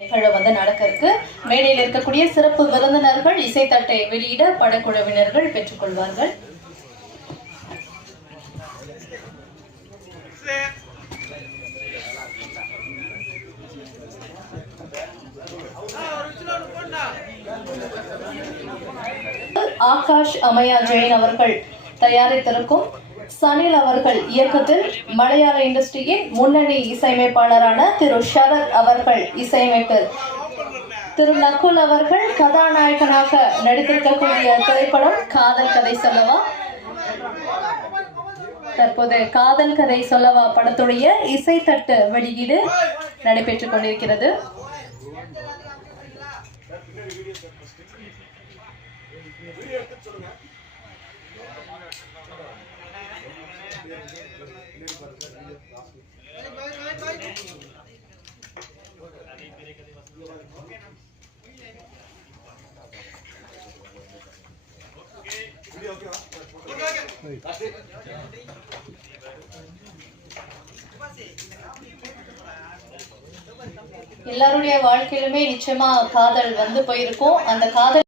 வந்து நடக்க இருக்கு. மேடையில் இருக்கக்கூடிய சிறப்பு விருந்தினர்கள் இசைத்தட்டை வெளியிட படக்குழுவினர்கள் பெற்றுக்கொள்வார்கள். ஆகாஷ் அமயா ஜெயின் அவர்கள் தயாரித்திருக்கும் சனில் அவர்கள் இயக்கத்தில் மலையாள இண்டஸ்ட்ரியின் முன்னணி இசையமைப்பாளரான திரு ஷரத் அவர்கள் இசையமைப்பில் திரு நகுல் அவர்கள் கதாநாயகனாக நடித்திருக்கக்கூடிய திரைப்படம் காதல் கதை சொல்லவா. தற்போது காதல் கதை சொல்லவா படத்துடைய இசைத்தட்டு வெளியீடு நடைபெற்றுக் கொண்டிருக்கிறது. எல்லாருடைய வாழ்க்கையிலுமே நிச்சயமா காதல் வந்து போயிருக்கும். அந்த காதல்